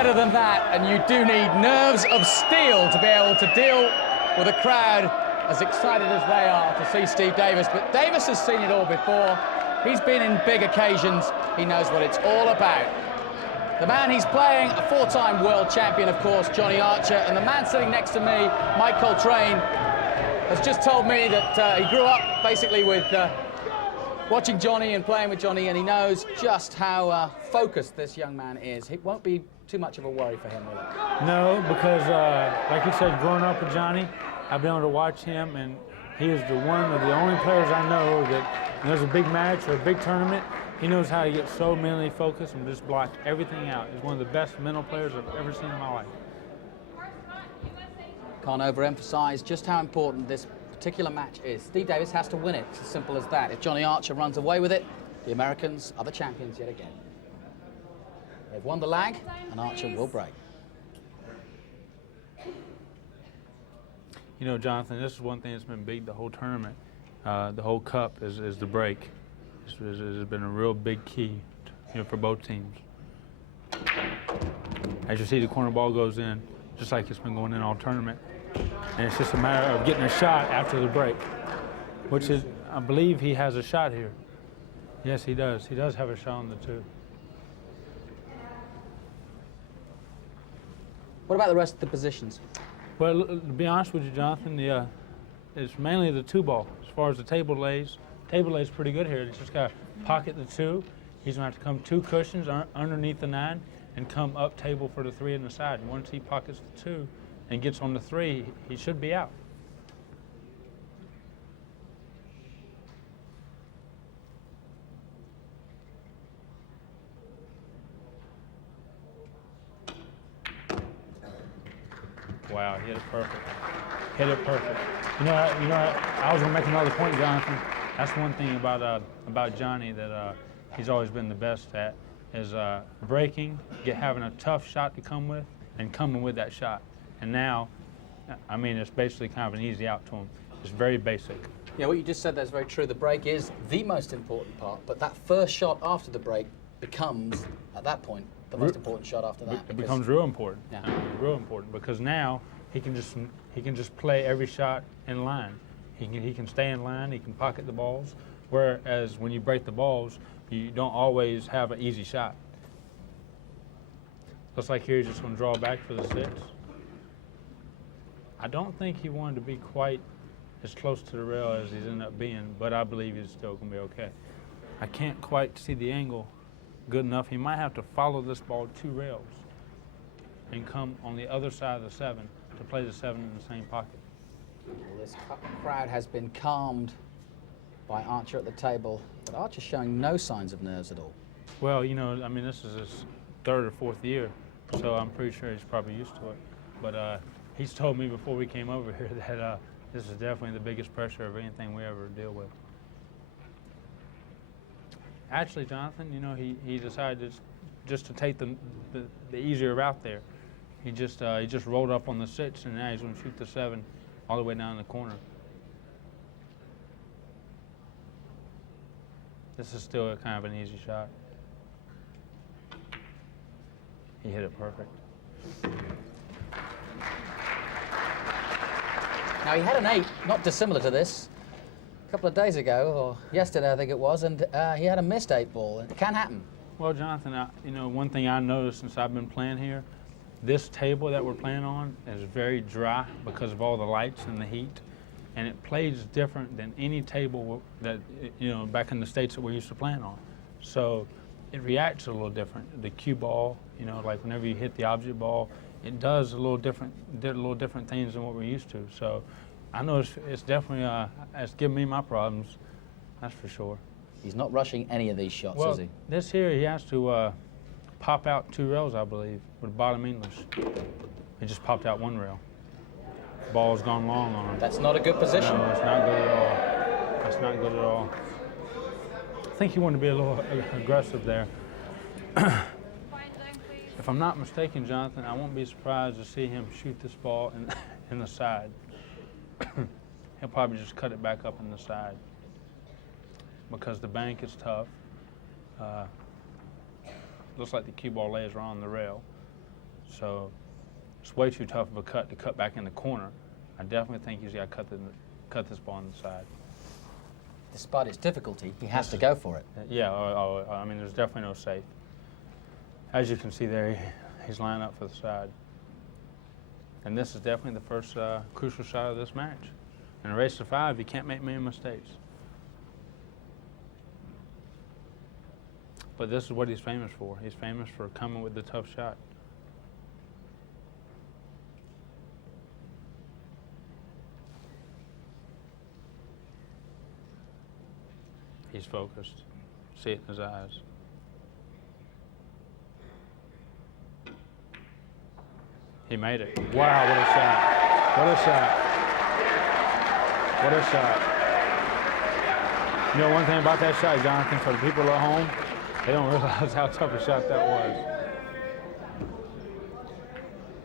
better than that, and you do need nerves of steel to be able to deal with a crowd as excited as they are to see Steve Davis. But Davis has seen it all before. He's been in big occasions. He knows what it's all about. The man he's playing, a four-time world champion, of course, Johnny Archer, and the man sitting next to me, Mike Coltrane, has just told me that he grew up basically with watching Johnny and playing with Johnny, and he knows just how focused this young man is. It won't be too much of a worry for him, will it? No, because like you said, growing up with Johnny, I've been able to watch him, and he is the one of the only players I know that when there's a big match or a big tournament, he knows how to get so mentally focused and just block everything out. He's one of the best mental players I've ever seen in my life. Can't overemphasize just how important this particular match is. Steve Davis has to win it. It's as simple as that. If Johnny Archer runs away with it, the Americans are the champions yet again. They've won the lag, and Archer will break. You know, Jonathan, this is one thing that's been big the whole tournament, the whole cup, is the break. This has been a real big key, for both teams. As you see, the corner ball goes in, just like it's been going in all tournament. And it's just a matter of getting a shot after the break, which is, I believe he has a shot here. Yes, he does. He does have a shot on the two. What about the rest of the positions? Well, to be honest with you, Jonathan, it's mainly the two ball. As far as the table lays pretty good here. He's just got to pocket the two. He's going to have to come two cushions underneath the 9 and come up table for the 3 in the side. And once he pockets the 2 and gets on the 3, he should be out. Wow, he hit it perfect. Hit it perfect. I was going to make another point, Jonathan. That's one thing about Johnny that he's always been the best at is breaking, having a tough shot to come with, and coming with that shot. And now, I mean, it's basically kind of an easy out to him. It's very basic. Yeah, what you just said there is very true. The break is the most important part, but that first shot after the break becomes, at that point, the most important shot after that. It becomes real important. Yeah. Real important, because now he can just play every shot in line. He can stay in line. He can pocket the balls. Whereas when you break the balls, you don't always have an easy shot. Looks like here he's just going to draw back for the 6. I don't think he wanted to be quite as close to the rail as he's ended up being, but I believe he's still going to be okay. I can't quite see the angle good enough. He might have to follow this ball 2 rails and come on the other side of the 7 to play the 7 in the same pocket. Well, this crowd has been calmed by Archer at the table, but Archer's showing no signs of nerves at all. Well, I mean, this is his 3rd or 4th year, so I'm pretty sure he's probably used to it. But he's told me before we came over here that this is definitely the biggest pressure of anything we ever deal with. Actually, Jonathan, he decided just to take the easier route there. He just rolled up on the 6, and now he's going to shoot the 7 all the way down the corner. This is still kind of an easy shot. He hit it perfect. Now, he had an 8, not dissimilar to this, a couple of days ago, or yesterday, I think it was, and he had a missed 8 ball. It can happen. Well, Jonathan, one thing I noticed since I've been playing here, this table that we're playing on is very dry because of all the lights and the heat, and it plays different than any table that, back in the States that we're used to playing on. So it reacts a little different. The cue ball, like whenever you hit the object ball, it does a little different things than what we're used to. So I know it's definitely, it's giving me my problems, that's for sure. He's not rushing any of these shots, is he? This here, he has to pop out 2 rails, I believe, with bottom English. He just popped out 1 rail. Ball's gone long on him. That's not a good position. No, it's not good at all. That's not good at all. I think he wanted to be a little aggressive there. If I'm not mistaken, Jonathan, I won't be surprised to see him shoot this ball in the side. He'll probably just cut it back up in the side because the bank is tough. Looks like the cue ball lays around the rail. So it's way too tough of a cut to cut back in the corner. I definitely think he's got to cut this ball on the side. Despite its difficulty, he has to go for it. Yeah, I mean, there's definitely no safe. As you can see there, he's lining up for the side. And this is definitely the first crucial shot of this match. In a race to 5, you can't make many mistakes. But this is what he's famous for. He's famous for coming with the tough shot. He's focused. See it in his eyes. He made it. Wow, what a shot. What a shot. What a shot. You know one thing about that shot, Jonathan, for the people at home, they don't realize how tough a shot that was.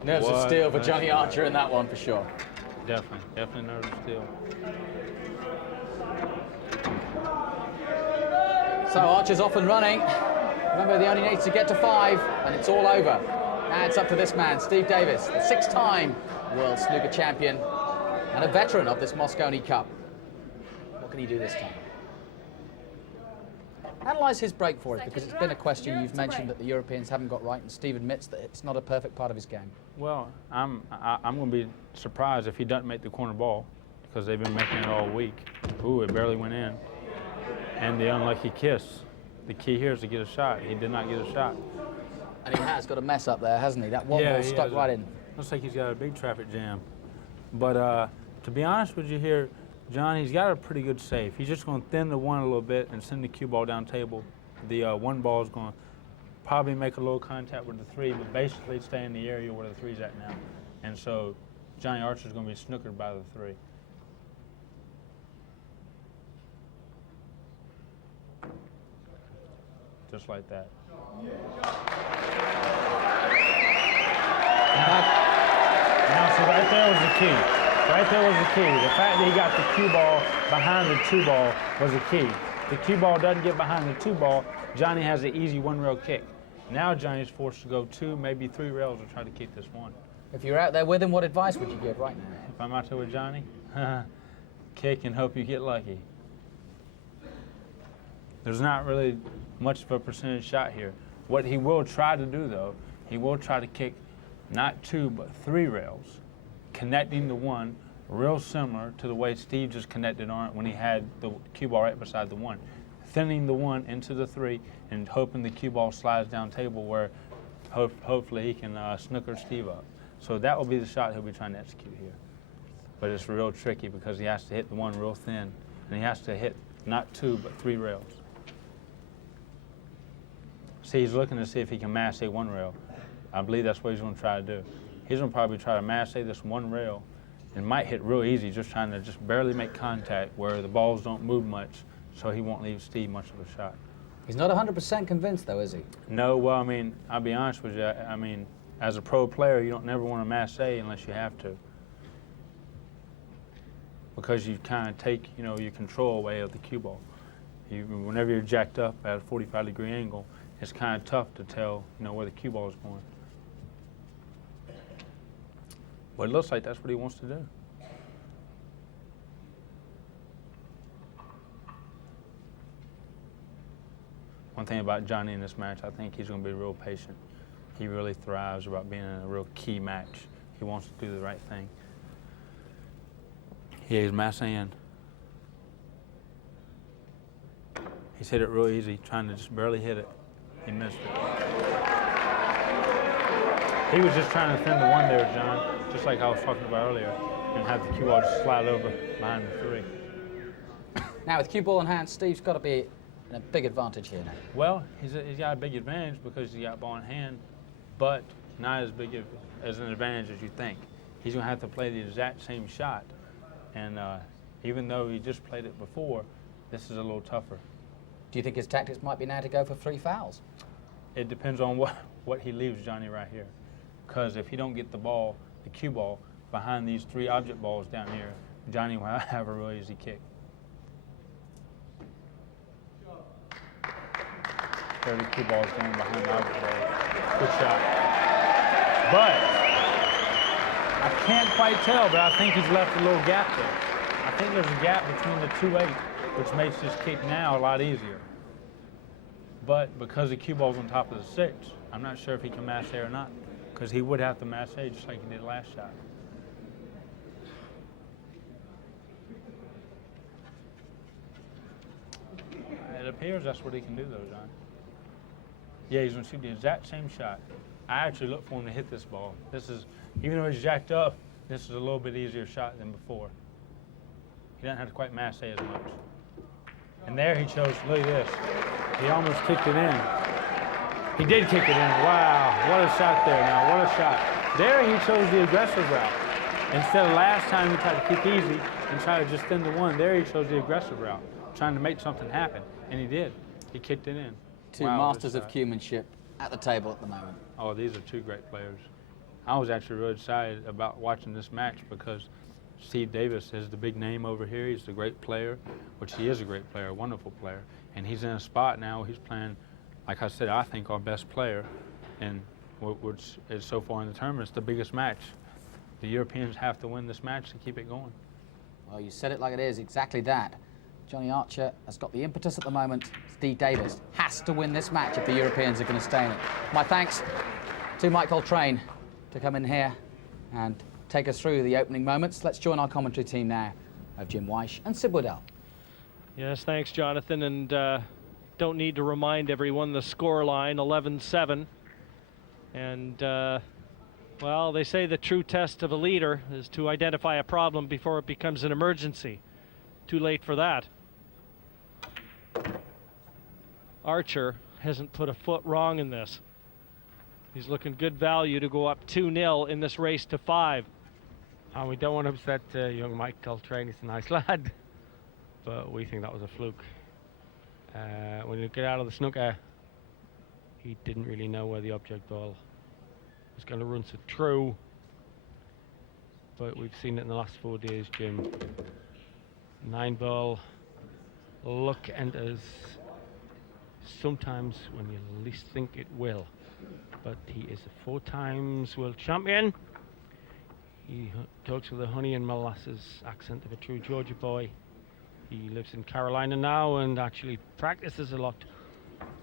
Nerves of steel for Johnny Archer in that one, for sure. Definitely nerves of steel. So Archer's off and running. Remember, he only needs to get to 5, and it's all over. Now it's up to this man, Steve Davis, the 6-time world snooker champion and a veteran of this Mosconi Cup. What can he do this time? Analyse his break for us, because it's been a question you've mentioned that the Europeans haven't got right, and Steve admits that it's not a perfect part of his game. Well, I'm going to be surprised if he doesn't make the corner ball, because they've been making it all week. Ooh, it barely went in. And the unlucky kiss. The key here is to get a shot. He did not get a shot. And he has got a mess up there, hasn't he? That one ball stuck right in. Looks like he's got a big traffic jam. But to be honest with you here, John, he's got a pretty good save. He's just going to thin the 1 a little bit and send the cue ball down table. The 1 ball is going to probably make a little contact with the 3, but basically stay in the area where the 3's at now. And so Johnny Archer's going to be snookered by the 3. Just like that. Now, see, right there was the key. Right there was the key. The fact that he got the cue ball behind the 2 ball was the key. The cue ball doesn't get behind the 2 ball, Johnny has an easy 1-rail kick. Now Johnny's forced to go 2, maybe 3 rails to try to keep this 1. If you're out there with him, what advice would you give right now? If I'm out there with Johnny, kick and hope you get lucky. There's not really much of a percentage shot here. What he will try to do, though, he will try to kick not 2, but 3 rails, connecting the 1, real similar to the way Steve just connected on it when he had the cue ball right beside the 1. Thinning the 1 into the 3 and hoping the cue ball slides down table where hopefully he can snooker Steve up. So that will be the shot he'll be trying to execute here. But it's real tricky because he has to hit the 1 real thin, and he has to hit not 2, but 3 rails. See, he's looking to see if he can mass a 1 rail. I believe that's what he's going to try to do. He's going to probably try to mass a this 1 rail and might hit real easy, just trying to just barely make contact where the balls don't move much, so he won't leave Steve much of a shot. He's not 100% convinced, though, is he? No, well, I mean, I'll be honest with you. I mean, as a pro player, you don't never want to mass a unless you have to, because you kind of take, you know, your control away of the cue ball. Whenever you're jacked up at a 45-degree angle, it's kind of tough to tell, you know, where the cue ball is going. But it looks like that's what he wants to do. One thing about Johnny in this match, I think he's going to be real patient. He really thrives about being in a real key match. He wants to do the right thing. He's massing in. He's hit it real easy, trying to just barely hit it. He missed it. He was just trying to thin the 1 there, John, just like I was talking about earlier, and have the cue ball just slide over behind the 3. Now, with cue ball in hand, Steve's got to be in a big advantage here now. Well, he's got a big advantage because he's got ball in hand, but not as big as an advantage as you think. He's going to have to play the exact same shot, and even though he just played it before, this is a little tougher. Do you think his tactics might be now to go for 3 fouls? It depends on what he leaves Johnny right here. Because if he don't get the ball, the cue ball, behind these 3 object balls down here, Johnny will have a real easy kick. There the cue ball's going behind the object ball. Good shot. But I can't quite tell, but I think he's left a little gap there. I think there's a gap between the 2-8, which makes this kick now a lot easier. But because the cue ball's on top of the 6, I'm not sure if he can mash A or not, because he would have to mash A just like he did last shot. It appears that's what he can do, though, John. Yeah, he's going to shoot the exact same shot. I actually look for him to hit this ball. This is, even though he's jacked up, this is a little bit easier shot than before. He doesn't have to quite mash A as much. And there he chose, look at this. He almost kicked it in. He did kick it in. Wow, what a shot there now, what a shot. There he chose the aggressive route. Instead of last time he tried to kick easy and try to just thin the 1, there he chose the aggressive route, trying to make something happen. And he did. He kicked it in. Two masters of cuemanship at the table at the moment. Oh, these are two great players. I was actually really excited about watching this match because Steve Davis is the big name over here. He's a great player, which he is a great player, a wonderful player. And he's in a spot now where he's playing, like I said, I think our best player, and which is so far in the tournament, it's the biggest match. The Europeans have to win this match to keep it going. Well, you said it like it is, exactly that. Johnny Archer has got the impetus at the moment. Steve Davis has to win this match if the Europeans are going to stay in it. My thanks to Mike Coltrane to come in here and take us through the opening moments. Let's join our commentary team now of Jim Weish and Sid Waddell. Yes, thanks, Jonathan. And don't need to remind everyone the score line, 11-7. And, well, they say the true test of a leader is to identify a problem before it becomes an emergency. Too late for that. Archer hasn't put a foot wrong in this. He's looking good value to go up 2-0 in this race to 5. And we don't want to upset young Mike Coltrane. He's a nice lad, but we think that was a fluke. When you get out of the snooker, he didn't really know where the object ball was going to run so true. But we've seen it in the last 4 days, Jim. 9-ball luck enters sometimes when you least think it will. But he is a 4 times world champion. He talks with a honey and molasses accent of a true Georgia boy. He lives in Carolina now and actually practices a lot.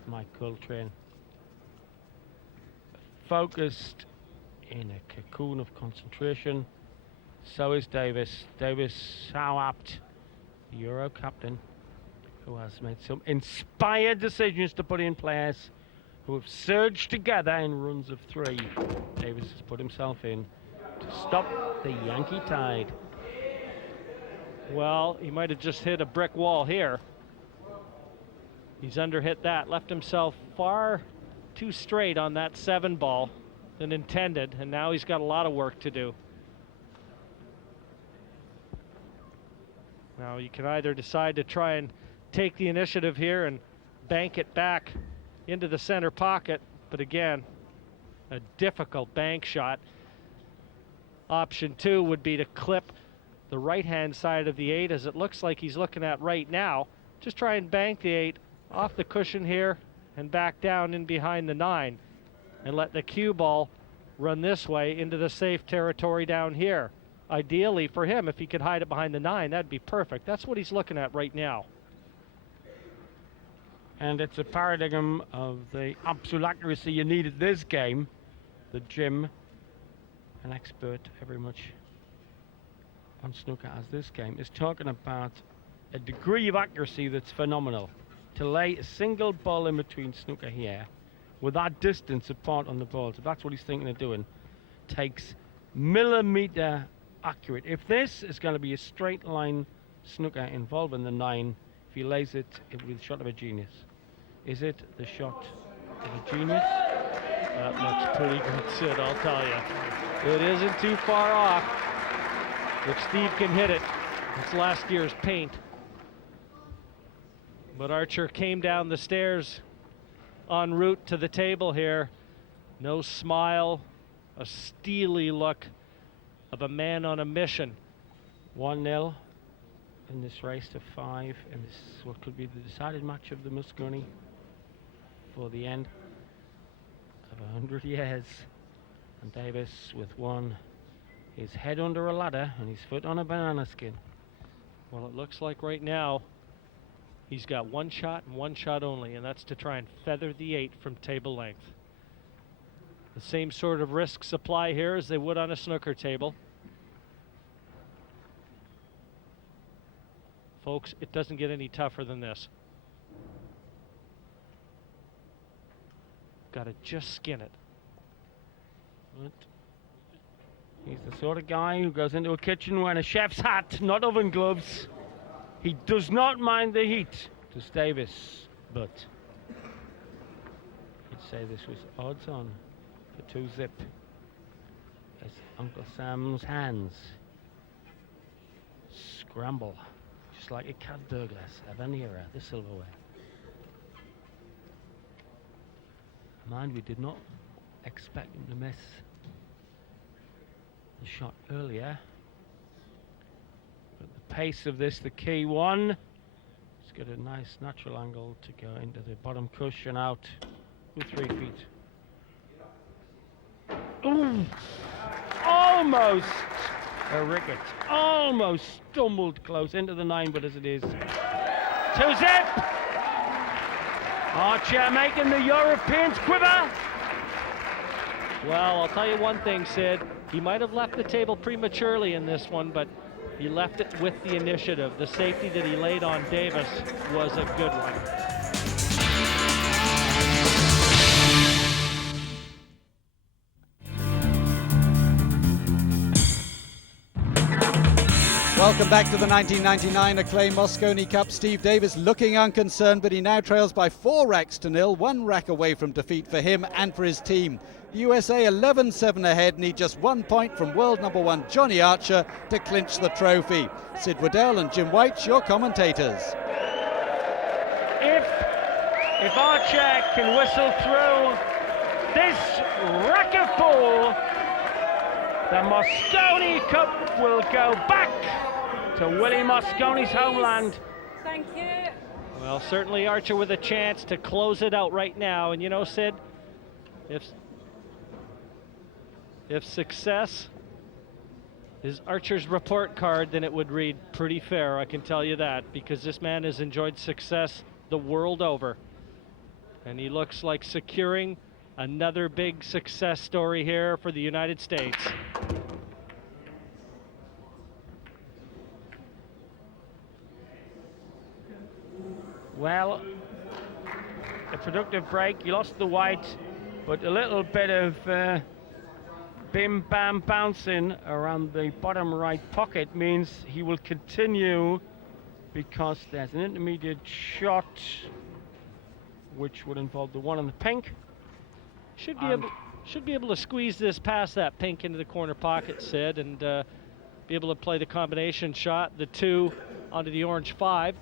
Mike Coltrane. Focused in a cocoon of concentration. So is Davis. Davis, how apt. The Euro captain, who has made some inspired decisions to put in players who have surged together in runs of 3. Davis has put himself in to stop the Yankee tide. Well, he might have just hit a brick wall here. He's underhit that, left himself far too straight on that 7-ball than intended, and now he's got a lot of work to do. Now you can either decide to try and take the initiative here and bank it back into the center pocket, but again, a difficult bank shot. Option 2 would be to clip the right-hand side of the 8, as it looks like he's looking at right now. Just try and bank the 8 off the cushion here and back down in behind the 9, and let the cue ball run this way into the safe territory down here. Ideally for him, if he could hide it behind the 9, that'd be perfect. That's what he's looking at right now. And it's a paradigm of the absolute accuracy you need at this game that Jim, an expert very much on snooker as this game, is talking about a degree of accuracy that's phenomenal. To lay a single ball in between snooker here with that distance apart on the balls, if that's what he's thinking of doing, takes millimeter accurate. If this is going to be a straight line snooker involving the 9, if he lays it, it will be the shot of a genius. Is it the shot of a genius? That looks pretty good, Sid, I'll tell you. It isn't too far off. If Steve can hit it, it's last year's paint. But Archer came down the stairs en route to the table here. No smile, a steely look of a man on a mission. 1-0 in this race to 5, and this is what could be the decided match of the Mosconi for the end of 100 years. And Davis with his head under a ladder and his foot on a banana skin. Well, it looks like right now he's got one shot and one shot only, and that's to try and feather the 8 from table length. The same sort of risks apply here as they would on a snooker table. Folks, it doesn't get any tougher than this. Got to just skin it. But he's the sort of guy who goes into a kitchen wearing a chef's hat, not oven gloves. He does not mind the heat, does Davis, but he'd say this was odds on for 2-zip. As Uncle Sam's hands scramble, just like a cat burglars of an era, the silverware. Mind, we did not expect him to miss the shot earlier. But the pace of this, the key one, it's got a nice natural angle to go into the bottom cushion out with 3 feet. Ooh! Almost a ricket. Almost stumbled close into the 9, but as it is, 2-zip! Archer making the Europeans quiver. Well, I'll tell you one thing, Sid. He might have left the table prematurely in this one, but he left it with the initiative. The safety that he laid on Davis was a good one. Welcome back to the 1999 acclaimed Mosconi Cup. Steve Davis looking unconcerned, but he now trails by 4 racks to nil, 1 rack away from defeat for him and for his team. The USA 11-7 ahead, need just 1 point from world number 1 Johnny Archer to clinch the trophy. Sid Waddell and Jim White, your commentators. If Archer can whistle through this rack of 4, the Mosconi Cup will go back to Willie Mosconi's homeland. Thank you. Well, certainly Archer with a chance to close it out right now. And you know, Sid, if success is Archer's report card, then it would read pretty fair, I can tell you that, because this man has enjoyed success the world over. And he looks like securing another big success story here for the United States. Well, a productive break. You lost the white, but a little bit of bim bam bouncing around the bottom right pocket means he will continue, because there's an intermediate shot which would involve the 1 in the pink. Should be able to squeeze this past that pink into the corner pocket, Sid, and be able to play the combination shot, the 2 onto the orange 5.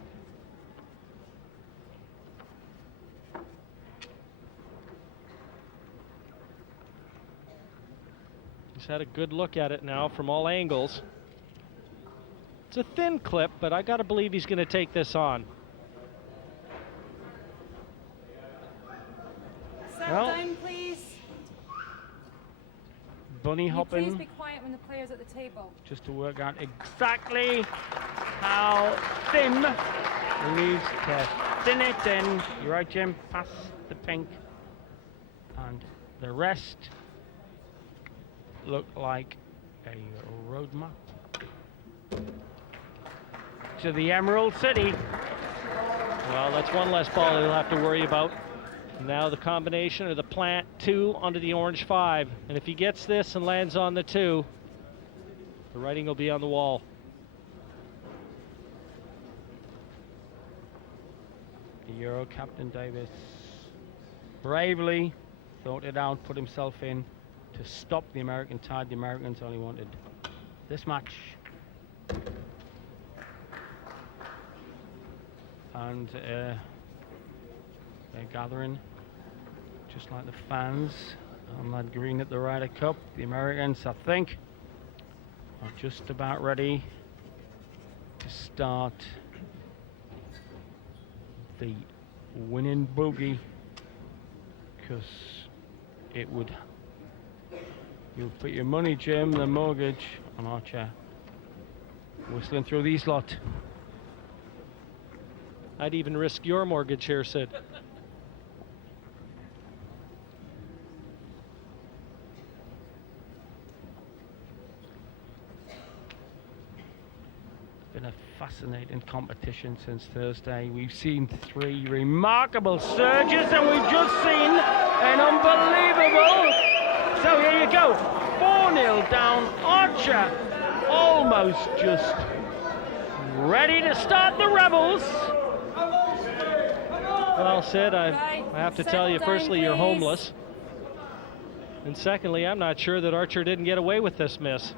He's had a good look at it now from all angles. It's a thin clip, but I gotta believe he's gonna take this on. Settle down, please. Bunny Please hopping be quiet when the player's at the table. just to work out exactly how thin he needs to thin it in. You're right, Jim. Pass the pink, and the rest look like a road map to the Emerald City. Well, that's one less ball he'll have to worry about. Now the combination of the plant 2 onto the orange 5. And if he gets this and lands on the 2, the writing will be on the wall. The Euro captain Davis bravely thought it out, put himself in to stop the American tide. The Americans only wanted this match. And they're gathering just like the fans on that green at the Ryder Cup. The Americans, I think, are just about ready to start the winning bogey, because it would You put your money, Jim, the mortgage on Archer. Whistling through these lot. I'd even risk your mortgage here, Sid. Been a fascinating competition since Thursday. We've seen 3 remarkable surges, and we've just seen an unbelievable. So here you go, 4-0 down. Archer almost just ready to start the Rebels. Well, Sid, I Right, have to settle tell you, down, firstly, you're please. homeless. And secondly, I'm not sure that Archer didn't get away with this miss.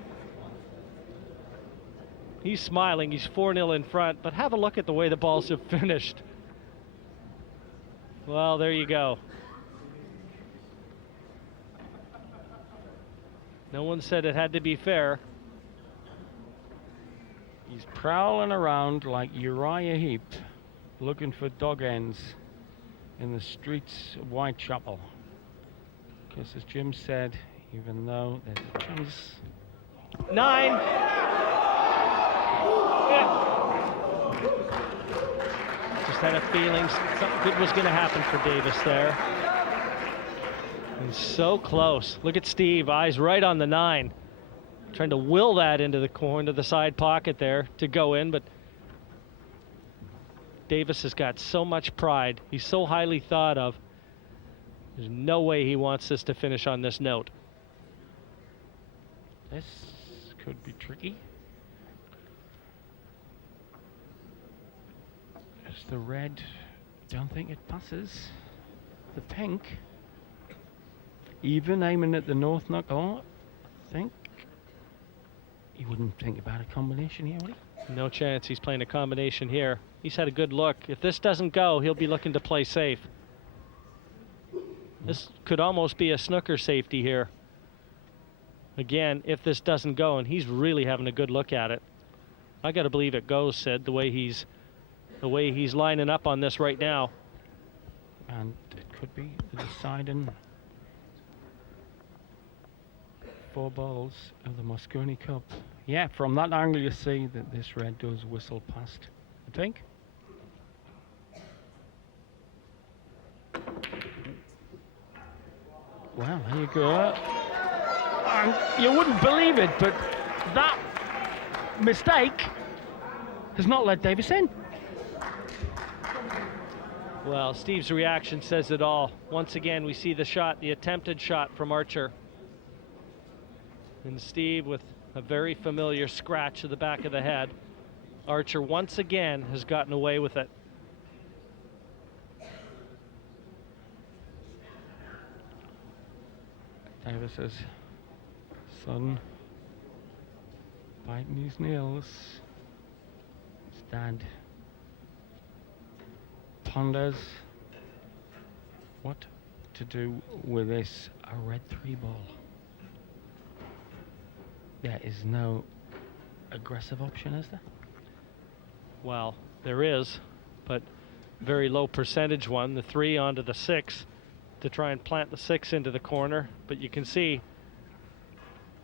He's smiling, he's 4-0 in front, but have a look at the way the balls have finished. Well, there you go. No one said it had to be fair. He's prowling around like Uriah Heep, looking for dog ends in the streets of Whitechapel. Because as Jim said, even though there's a chance. 9. Just had a feeling something good was going to happen for Davis there. And so close. Look at Steve, eyes right on the 9. Trying to will that into the corner, to the side pocket there to go in, but Davis has got so much pride. He's so highly thought of. There's no way he wants this to finish on this note. This could be tricky. As the red, don't think it passes. The pink, even aiming at the north knuckle, I think. He wouldn't think about a combination here, would he? No chance he's playing a combination here. He's had a good look. If this doesn't go, he'll be looking to play safe. This could almost be a snooker safety here. Again, if this doesn't go, and he's really having a good look at it. I got to believe it goes, Sid, the way he's lining up on this right now. And it could be the deciding 4 balls of the Mosconi Cup. Yeah, from that angle you see that this red does whistle past the pink. Well, there you go. And you wouldn't believe it, but that mistake has not let Davis in. Well, Steve's reaction says it all. Once again, we see the shot, the attempted shot from Archer. And Steve with a very familiar scratch to the back of the head. Archer once again has gotten away with it. Davis's son biting his nails. His dad ponders what to do with this red 3 ball. There is no aggressive option, is there? Well, there is, but very low percentage one. The 3 onto the 6 to try and plant the 6 into the corner. But you can see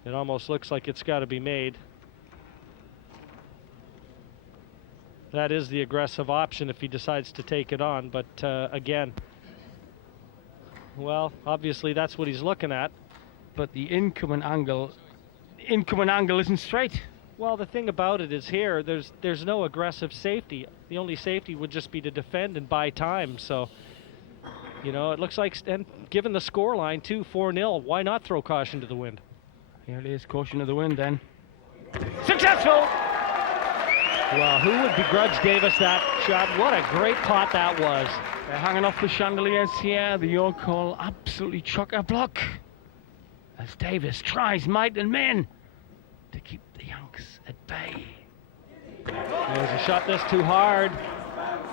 it almost looks like it's got to be made. That is the aggressive option if he decides to take it on. But again, well, obviously that's what he's looking at. But the incoming angle isn't straight. Well, the thing about it is here, there's no aggressive safety. The only safety would just be to defend and buy time. So, you know, it looks like, and given the score line too, 4-0, why not throw caution to the wind? Here it is, caution to the wind then. Successful! Well, who would begrudge Davis that shot? What a great pot that was. They're hanging off the chandeliers here. The York Hall absolutely chock-a-block as Davis tries might and main to keep the Yanks at bay. There's a shot this too hard.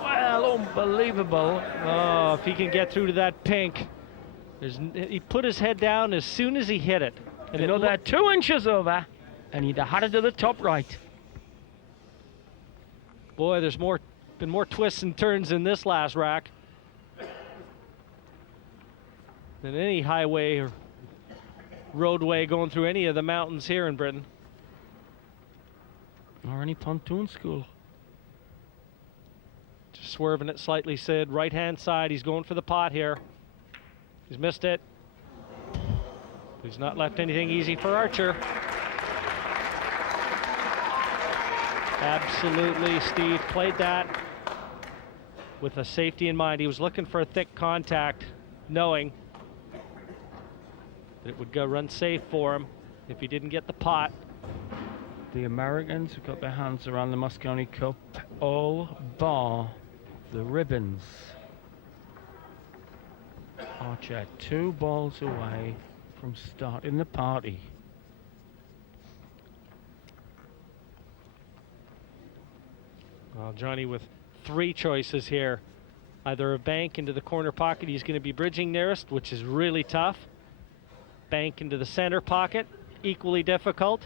Well, unbelievable. Oh, if he can get through to that pink. He put his head down as soon as he hit it. And You know, they're 2 inches over, and he'd have had it to the top right. boy, there's been more twists and turns in this last rack than any highway or roadway going through any of the mountains here in Britain. Or any pontoon school. Just swerving it slightly, Sid. Right-hand side, he's going for the pot here. He's missed it. He's not left anything easy for Archer. Absolutely, Steve played that with a safety in mind. He was looking for a thick contact, knowing that it would go run safe for him if he didn't get the pot. The Americans have got their hands around the Mosconi Cup, all bar the ribbons. Archer 2 balls away from starting the party. Well, Johnny with 3 choices here. Either a bank into the corner pocket, he's going to be bridging nearest, which is really tough. Bank into the center pocket, equally difficult.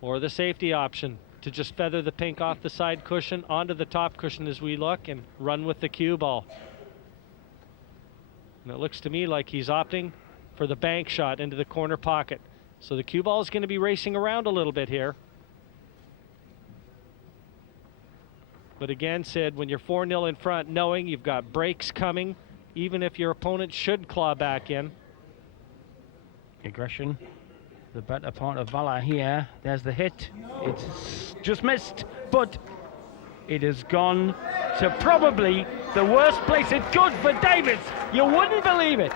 Or the safety option, to just feather the pink off the side cushion onto the top cushion as we look and run with the cue ball. And it looks to me like he's opting for the bank shot into the corner pocket. So the cue ball is going to be racing around a little bit here. But again, Sid, when you're 4-0 in front, knowing you've got breaks coming, even if your opponent should claw back in. Aggression, the better part of valor here. There's the hit. It's just missed, but it has gone to probably the worst place it could for Davis. You wouldn't believe it.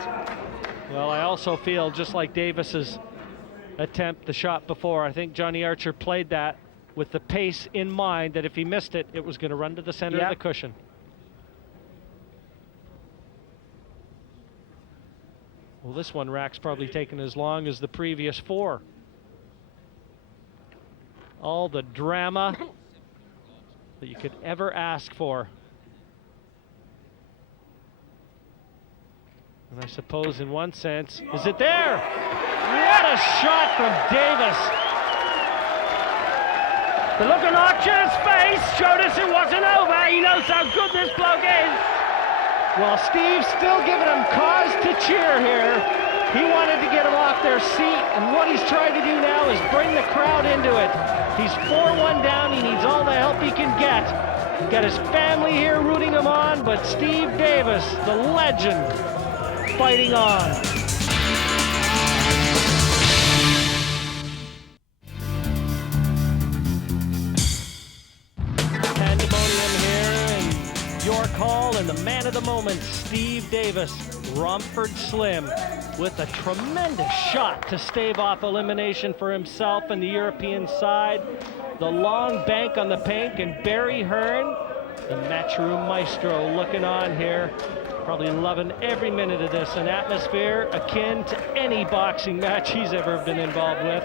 Well, I also feel just like Davis's attempt, the shot before, I think Johnny Archer played that with the pace in mind that if he missed it, it was going to run to the center of the cushion. Well, this one, Rack's probably taken as long as the previous 4. All the drama that you could ever ask for. And I suppose in one sense, is it there? What a shot from Davis. The look on Archer's face showed us it wasn't over. He knows how good this bloke is. Well, Steve's still giving him cause to cheer here. He wanted to get him off their seat, and what he's trying to do now is bring the crowd into it. He's 4-1 down. He needs all the help he can get. He's got his family here rooting him on, but Steve Davis, the legend, fighting on. York Hall, and the man of the moment, Steve Davis, Romford Slim, with a tremendous shot to stave off elimination for himself and the European side. The long bank on the pink, and Barry Hearn, the Matchroom maestro, looking on here, probably loving every minute of this, an atmosphere akin to any boxing match he's ever been involved with.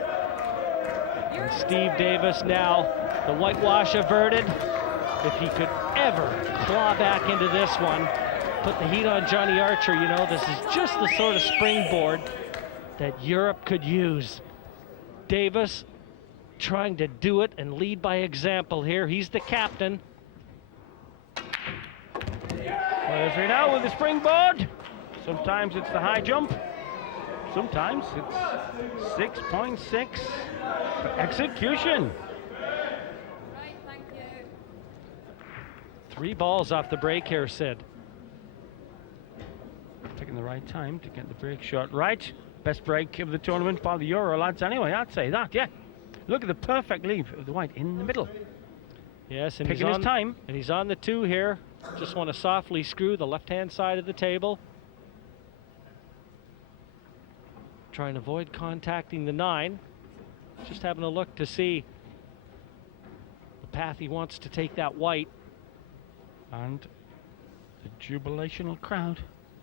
And Steve Davis now, the whitewash averted. If he could ever claw back into this one, put the heat on Johnny Archer, you know, this is just the sort of springboard that Europe could use. Davis trying to do it and lead by example here. He's the captain. Well, as we know with the springboard, sometimes it's the high jump, sometimes it's 6.6 for execution. 3 balls off the break here, Sid. Taking the right time to get the break shot right. Best break of the tournament by the Euro lads anyway, I'd say that, yeah. Look at the perfect leave of the white in the middle. Yes, and picking his time. And he's on the 2 here. Just want to softly screw the left-hand side of the table. Try and avoid contacting the 9. Just having a look to see the path he wants to take that white. And the jubilational crowd,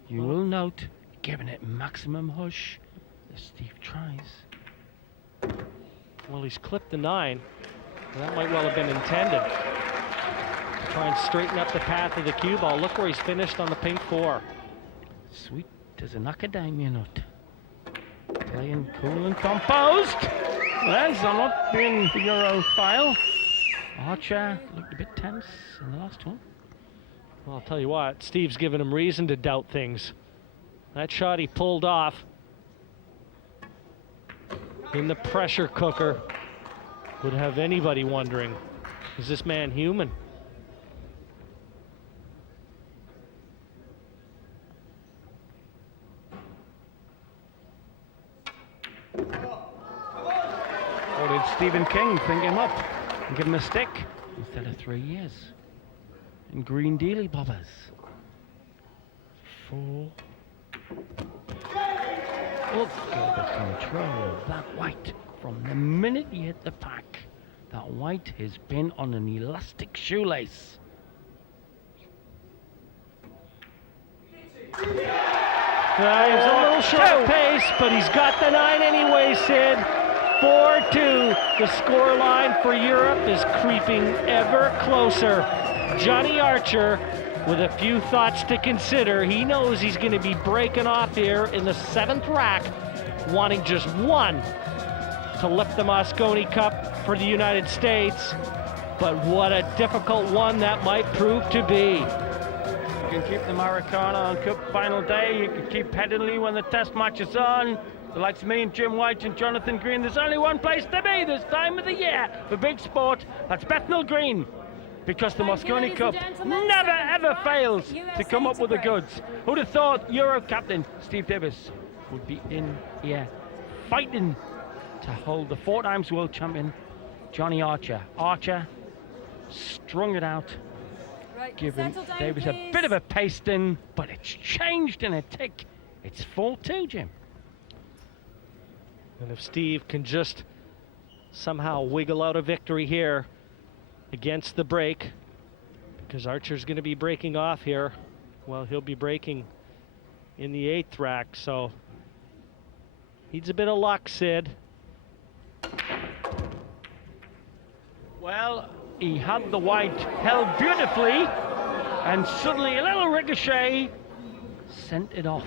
you will note, giving it maximum hush as Steve tries. Well, he's clipped the 9. That might well have been intended. Try and straighten up the path of the cue ball. Look where he's finished on the pink 4. Sweet as an academia nut. Playing cool and composed. There's a lot being Europhile. Archer looked a bit tense in the last one. Well, I'll tell you what, Steve's given him reason to doubt things. That shot he pulled off in the pressure cooker would have anybody wondering, is this man human? Or did Stephen King think him up and give him a stick instead of 3 years? And green dealy bobbers. 4. Look at the control of that white from the minute he hit the pack. That white has been on an elastic shoelace. He's a little short pace, but he's got the 9 anyway, Sid. 4-2. The score line for Europe is creeping ever closer. Johnny Archer with a few thoughts to consider. He knows he's going to be breaking off here in the 7th rack, wanting just one to lift the Mosconi Cup for the United States. But what a difficult one that might prove to be. You can keep the Maracana on Cup final day. You can keep Headingley when the test match is on. The likes of me and Jim White and Jonathan Green. There's only one place to be this time of the year for big sport. That's Bethnal Green. Because the Mosconi Cup never ever fails to come up with the goods. Who'd have thought Euro captain Steve Davis would be in here fighting to hold the 4 times world champion Johnny Archer. Archer strung it out, giving Davis a bit of a pasting, but it's changed in a tick. It's 4-2, Jim. And if Steve can just somehow wiggle out a victory here against the break, because Archer's going to be breaking off here. Well, he'll be breaking in the 8th rack, so needs a bit of luck, Sid. Well, he had the white held beautifully, and suddenly a little ricochet sent it off.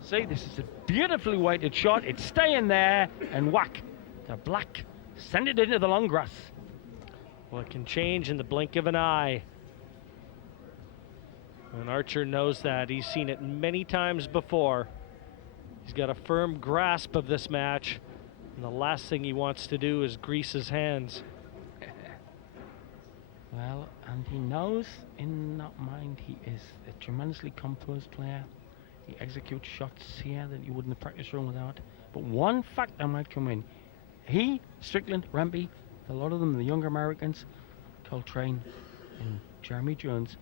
See, this is a beautifully weighted shot. It's staying there, and whack, the black send it into the long grass. Well, it can change in the blink of an eye. And Archer knows that. He's seen it many times before. He's got a firm grasp of this match, and the last thing he wants to do is grease his hands. Well, and he knows in that mind he is a tremendously composed player. He executes shots here that you wouldn't have practiced room without. But one factor might come in. He, Strickland, Rempe, a lot of them, the younger Americans, Coltrane and Jeremy Jones,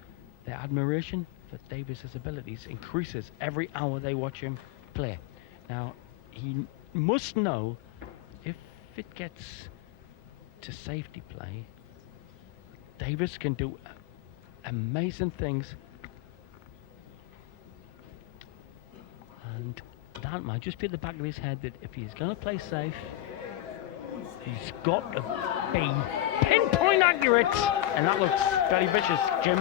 their admiration for Davis's abilities increases every hour they watch him play. Now, he must know if it gets to safety play, Davis can do amazing things. And that might just be at the back of his head that if he's going to play safe, he's got to be pinpoint accurate. And that looks very vicious, Jim.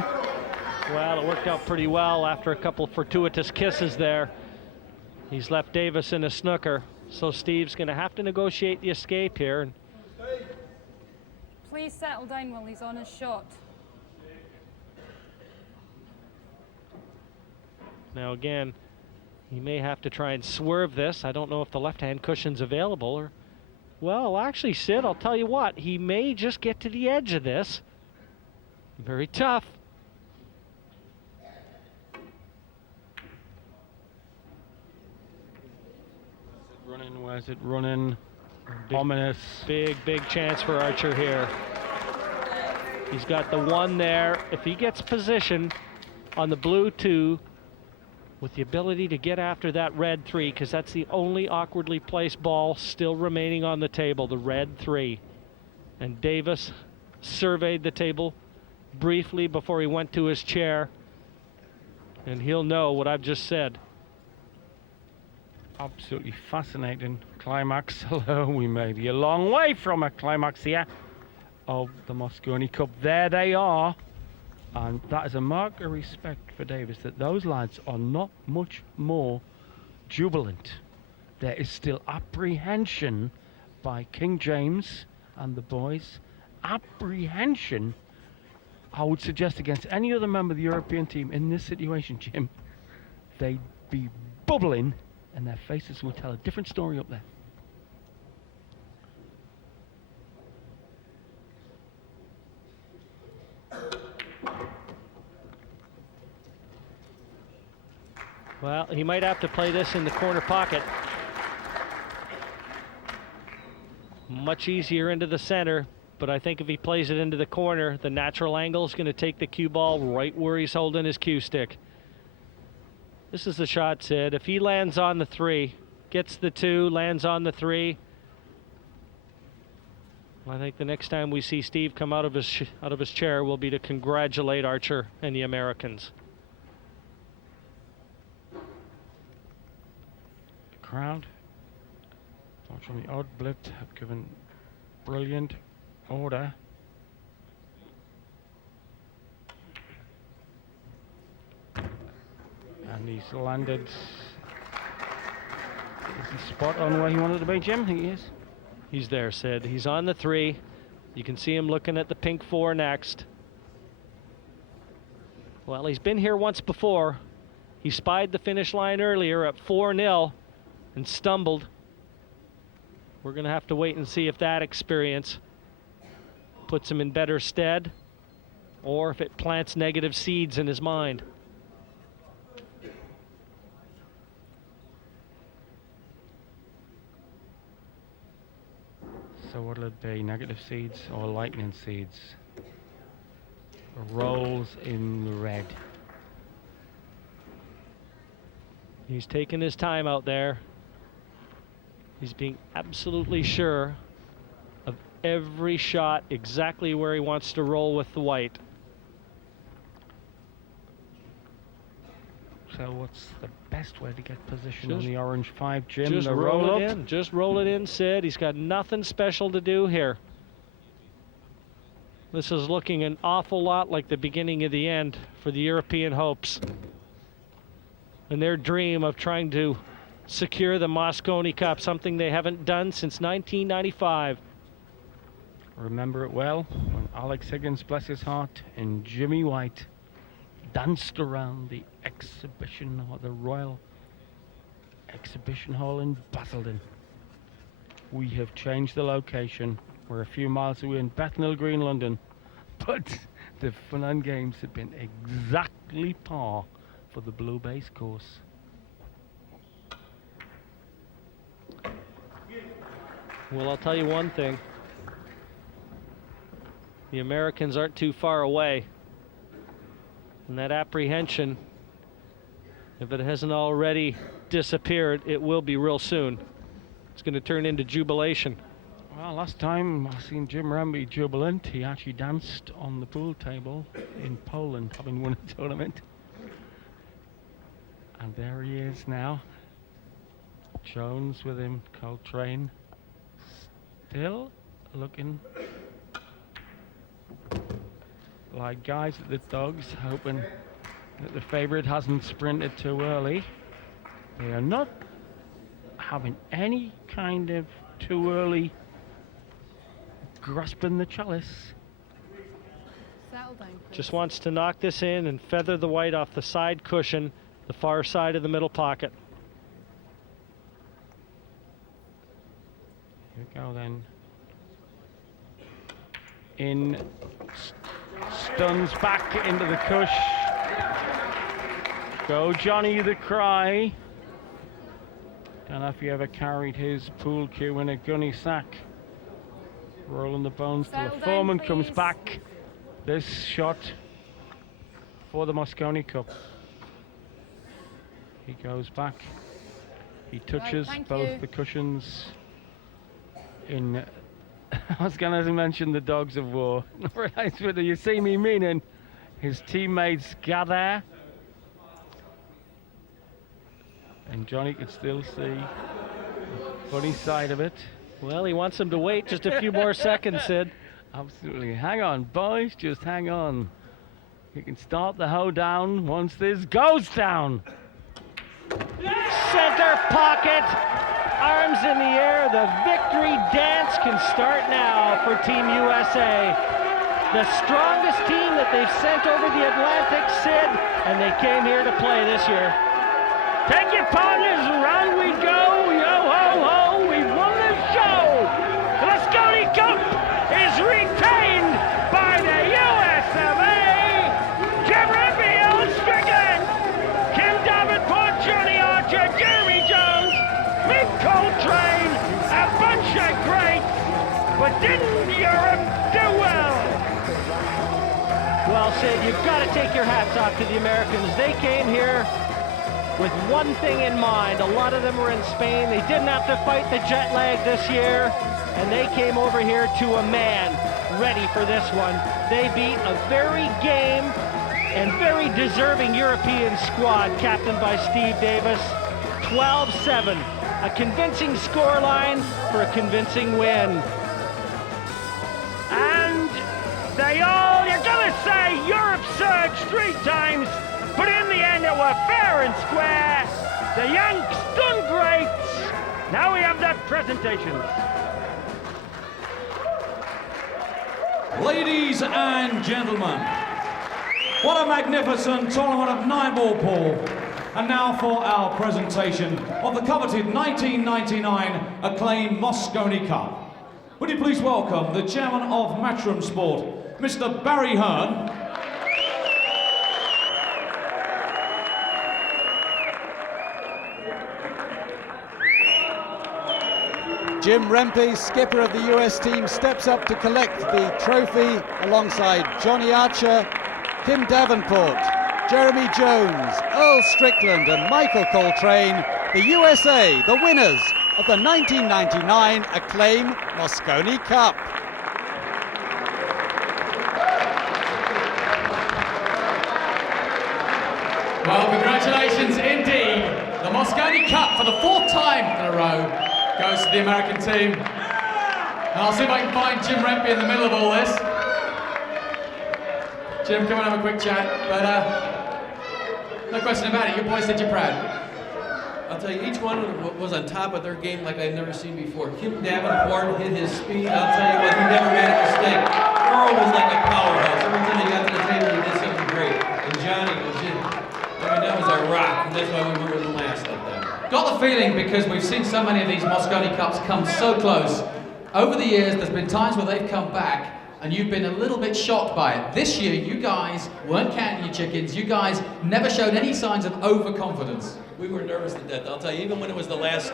Well, it worked out pretty well after a couple fortuitous kisses there. He's left Davis in a snooker, so Steve's going to have to negotiate the escape here. Please settle down while he's on his shot. Now again, he may have to try and swerve this. I don't know if the left-hand cushion's available or... Well, actually, Sid, I'll tell you what. He may just get to the edge of this. Very tough. Where's it running? Ominous. Big chance for Archer here. He's got the 1 there. If he gets position on the blue 2 with the ability to get after that red 3, because that's the only awkwardly placed ball still remaining on the table, the red 3. And Davis surveyed the table briefly before he went to his chair, and he'll know what I've just said. Absolutely fascinating climax. Although we may be a long way from a climax here of the Mosconi Cup. There they are. And that is a mark of respect for Davis, that those lads are not much more jubilant. There is still apprehension by King James and the boys. Apprehension, I would suggest, against any other member of the European team in this situation, Jim. They'd be bubbling and their faces will tell a different story up there. Well, he might have to play this in the corner pocket. Much easier into the center, but I think if he plays it into the corner, the natural angle is going to take the cue ball right where he's holding his cue stick. This is the shot, Sid. If he lands on the 3, gets the 2, lands on the 3, I think the next time we see Steve come out of his chair will be to congratulate Archer and the Americans. Crowd, fortunately odd blipped, have given brilliant order. And he's landed. Is he spot on where he wanted to be, Jim? He is. He's there, Sid. He's on the 3. You can see him looking at the pink 4 next. Well, he's been here once before. He spied the finish line earlier at 4-0 and stumbled. We're going to have to wait and see if that experience puts him in better stead or if it plants negative seeds in his mind. So what'll it be? Negative seeds or lightning seeds? Rolls in the red. He's taking his time out there. He's being absolutely sure of every shot, exactly where he wants to roll with the white. So what's the best way to get position on the orange 5, Jim? Just the roll it up? in. Just roll it in, Sid. He's got nothing special to do here. This is looking an awful lot like the beginning of the end for the European hopes and their dream of trying to secure the Mosconi Cup, something they haven't done since 1995. Remember it well when Alex Higgins, bless his heart, and Jimmy White danced around the exhibition or the Royal Exhibition Hall in Basildon. We have changed the location. We're a few miles away in Bethnal Green, London, but the fun and games have been exactly par for the Blue Base course. Well, I'll tell you one thing. The Americans aren't too far away. And that apprehension, if it hasn't already disappeared, it will be real soon. It's going to turn into jubilation. Well, last time I seen Jim Ramby jubilant, he actually danced on the pool table in Poland, having won a tournament. And there he is now. Jones with him, Coltrane. Still looking like guys at the dogs, hoping that the favorite hasn't sprinted too early. They are not having any kind of too early grasping the chalice. Settle down, please. Just wants to knock this in and feather the white off the side cushion, the far side of the middle pocket. Here we go then. In, stuns back into the cush. Go Johnny the Cry. Don't know if he ever carried his pool cue in a gunny sack. Rolling the bones till Settle the down, foreman comes please. back. This shot for the Mosconi Cup. He goes back. He touches thank both you. the cushions in. I was going to mention the dogs of war. Right, but you see me meaning his teammates gather. And Johnny could still see the funny side of it. Well, he wants him to wait just a few more seconds, Sid. Absolutely. Hang on, boys. Just hang on. You can start the hoedown once this goes down. Center pocket, arms in the air. The victory dance can start now for Team USA. The strongest team that they've sent over the Atlantic, Sid, and they came here to play this year. Take your partners around we Didn't Europe do well? Well, Sid, you've got to take your hats off to the Americans. They came here with one thing in mind. A lot of them were in Spain. They didn't have to fight the jet lag this year, and they came over here to a man ready for this one. They beat a very game and very deserving European squad captained by Steve Davis. 12-7, a convincing scoreline for a convincing win. And they all, you're gonna say Europe surged 3 times, but in the end it were fair and square. The Yanks done great. Now we have that presentation. Ladies and gentlemen, what a magnificent tournament of 9-ball pool. And now for our presentation of the coveted 1999 acclaimed Mosconi Cup. Would you please welcome the chairman of Matchroom Sport, Mr. Barry Hearn. Jim Rempe, skipper of the US team, steps up to collect the trophy alongside Johnny Archer, Tim Davenport, Jeremy Jones, Earl Strickland and Michael Coltrane, the USA, the winners of the 1999 acclaimed Mosconi Cup. Well, congratulations indeed. The Mosconi Cup for the 4th time in a row goes to the American team. And I'll see if I can find Jim Rempe in the middle of all this. Jim, come and have a quick chat. But no question about it, your boys said you're proud. I'll tell you, each one was on top of their game like I've never seen before. Kim Davenport hit his speed. I'll tell you what, he never made a mistake. Earl was like a powerhouse. Every time he got to the table, he did something great. And Johnny was just, I mean, that was our rock, and that's why we were the last like that. Got the feeling, because we've seen so many of these Mosconi Cups come so close. Over the years, there's been times where they've come back, and you've been a little bit shocked by it. This year, you guys weren't counting your chickens. You guys never showed any signs of overconfidence. We were nervous to death. I'll tell you, even when it was the last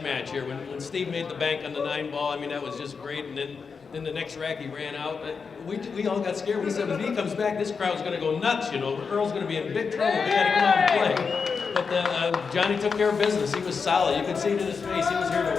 match here, when Steve made the bank on the 9-ball, I mean, that was just great. And then the next rack, he ran out. We all got scared. We said, if he comes back, this crowd's going to go nuts, you know. Earl's going to be in big trouble. We had to come out and play. But Johnny took care of business. He was solid. You could see it in his face. He was here to